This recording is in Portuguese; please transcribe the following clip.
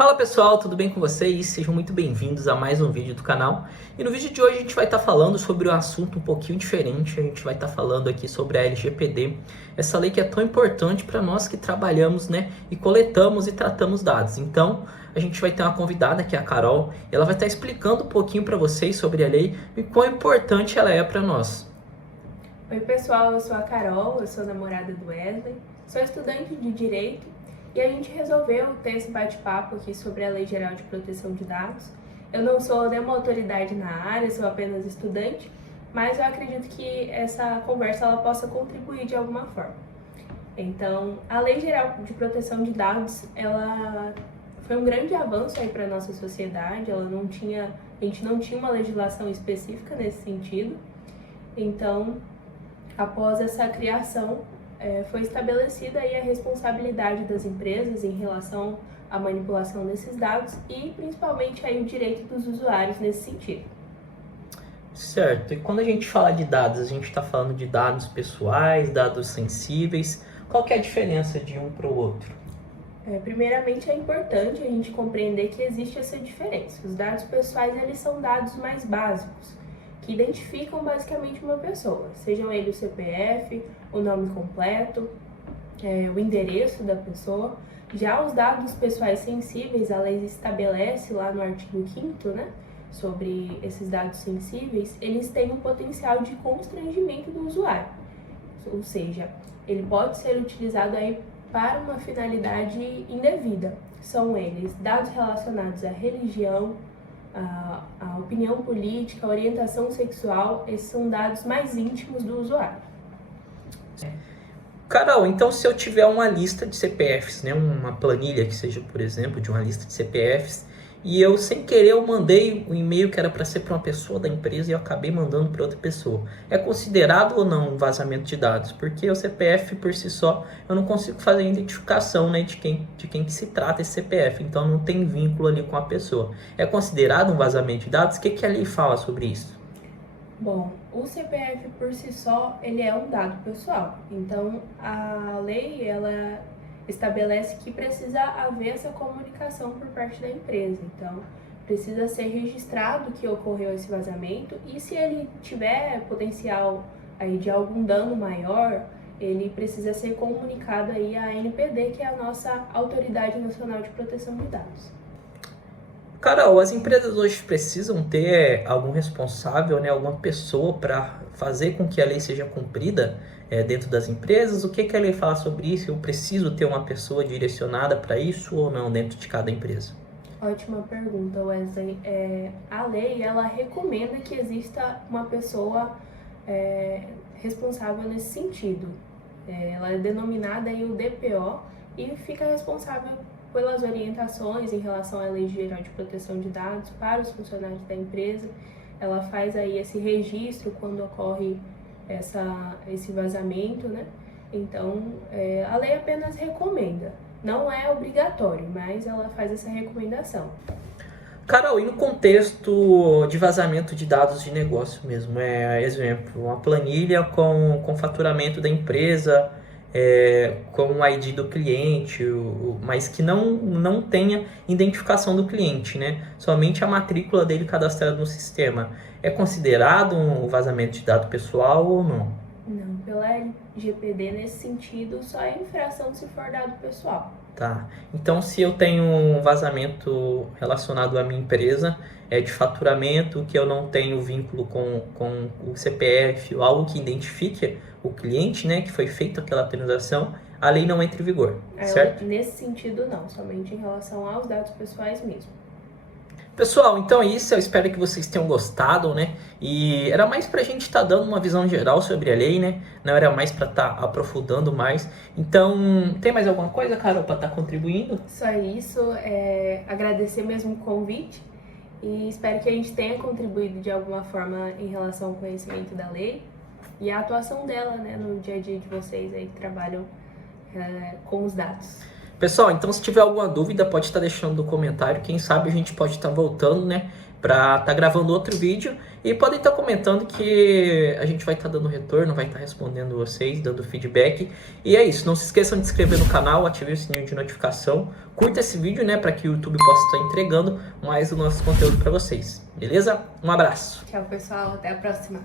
Fala pessoal, tudo bem com vocês? Sejam muito bem-vindos a mais um vídeo do canal. E no vídeo de hoje a gente vai estar falando sobre um assunto um pouquinho diferente. A gente vai estar falando aqui sobre a LGPD, essa lei que é tão importante para nós que trabalhamos, e coletamos e tratamos dados. Então, a gente vai ter uma convidada, que é a Carol, e ela vai estar explicando um pouquinho para vocês sobre a lei e quão importante ela é para nós. Oi pessoal, eu sou a Carol, eu sou namorada do Wesley, sou estudante de Direito e a gente resolveu ter esse bate-papo aqui sobre a Lei Geral de Proteção de Dados. Eu não sou nenhuma autoridade na área, sou apenas estudante, mas eu acredito que essa conversa ela possa contribuir de alguma forma. Então, a Lei Geral de Proteção de Dados, ela foi um grande avanço aí para a nossa sociedade, a gente não tinha uma legislação específica nesse sentido. Então, após essa criação, foi estabelecida aí a responsabilidade das empresas em relação à manipulação desses dados e principalmente aí o direito dos usuários nesse sentido. Certo, e quando a gente fala de dados, a gente está falando de dados pessoais, dados sensíveis. Qual que é a diferença de um para o outro? Primeiramente, é importante a gente compreender que existe essa diferença. Os dados pessoais, eles são dados mais básicos, que identificam basicamente uma pessoa, sejam ele o CPF, o nome completo, o endereço da pessoa. Já os dados pessoais sensíveis, a lei estabelece lá no artigo 5º, sobre esses dados sensíveis, eles têm um potencial de constrangimento do usuário, ou seja, ele pode ser utilizado aí para uma finalidade indevida. São eles dados relacionados à religião, a opinião política, a orientação sexual. Esses são dados mais íntimos do usuário. Carol, então se eu tiver uma lista de CPFs, uma planilha que seja, por exemplo, de uma lista de CPFs, e eu, sem querer, eu mandei um e-mail que era para ser para uma pessoa da empresa e eu acabei mandando para outra pessoa. É considerado ou não um vazamento de dados? Porque o CPF, por si só, eu não consigo fazer a identificação, de quem que se trata esse CPF. Então, não tem vínculo ali com a pessoa. É considerado um vazamento de dados? O que a lei fala sobre isso? Bom, o CPF, por si só, ele é um dado pessoal. Então, a lei, ela estabelece que precisa haver essa comunicação por parte da empresa. Então, precisa ser registrado que ocorreu esse vazamento e se ele tiver potencial aí de algum dano maior, ele precisa ser comunicado aí à ANPD, que é a nossa Autoridade Nacional de Proteção de Dados. Carol, as empresas hoje precisam ter algum responsável, alguma pessoa para fazer com que a lei seja cumprida dentro das empresas? O que a lei fala sobre isso? Eu preciso ter uma pessoa direcionada para isso ou não dentro de cada empresa? Ótima pergunta, Wesley. A lei, ela recomenda que exista uma pessoa responsável nesse sentido. Ela é denominada aí o DPO e fica responsável pelas orientações em relação à Lei Geral de Proteção de Dados para os funcionários da empresa. Ela faz aí esse registro quando ocorre esse vazamento, Então, a lei apenas recomenda, não é obrigatório, mas ela faz essa recomendação. Carol, e no contexto de vazamento de dados de negócio mesmo, exemplo, uma planilha com faturamento da empresa, com o ID do cliente, mas que não tenha identificação do cliente, somente a matrícula dele cadastrada no sistema. É considerado um vazamento de dado pessoal ou não? Não, pela LGPD, nesse sentido, só é infração se for dado pessoal. Tá, então se eu tenho um vazamento relacionado à minha empresa, de faturamento, que eu não tenho vínculo com o CPF ou algo que identifique o cliente, que foi feita aquela transação, a lei não entra em vigor, certo? Nesse sentido não, somente em relação aos dados pessoais mesmo. Pessoal, então é isso, eu espero que vocês tenham gostado, E era mais pra gente estar dando uma visão geral sobre a lei, Não era mais pra estar aprofundando mais. Então, tem mais alguma coisa, Carol, pra estar contribuindo? Só isso, agradecer mesmo o convite e espero que a gente tenha contribuído de alguma forma em relação ao conhecimento da lei e a atuação dela, no dia a dia de vocês aí que trabalham com os dados. Pessoal, então se tiver alguma dúvida, pode estar deixando no comentário. Quem sabe a gente pode estar voltando, né? Pra estar gravando outro vídeo. E podem estar comentando que a gente vai estar dando retorno, vai estar respondendo vocês, dando feedback. E é isso, não se esqueçam de se inscrever no canal, ativar o sininho de notificação. Curta esse vídeo, né? Para que o YouTube possa estar entregando mais do nosso conteúdo para vocês. Beleza? Um abraço. Tchau, pessoal. Até a próxima.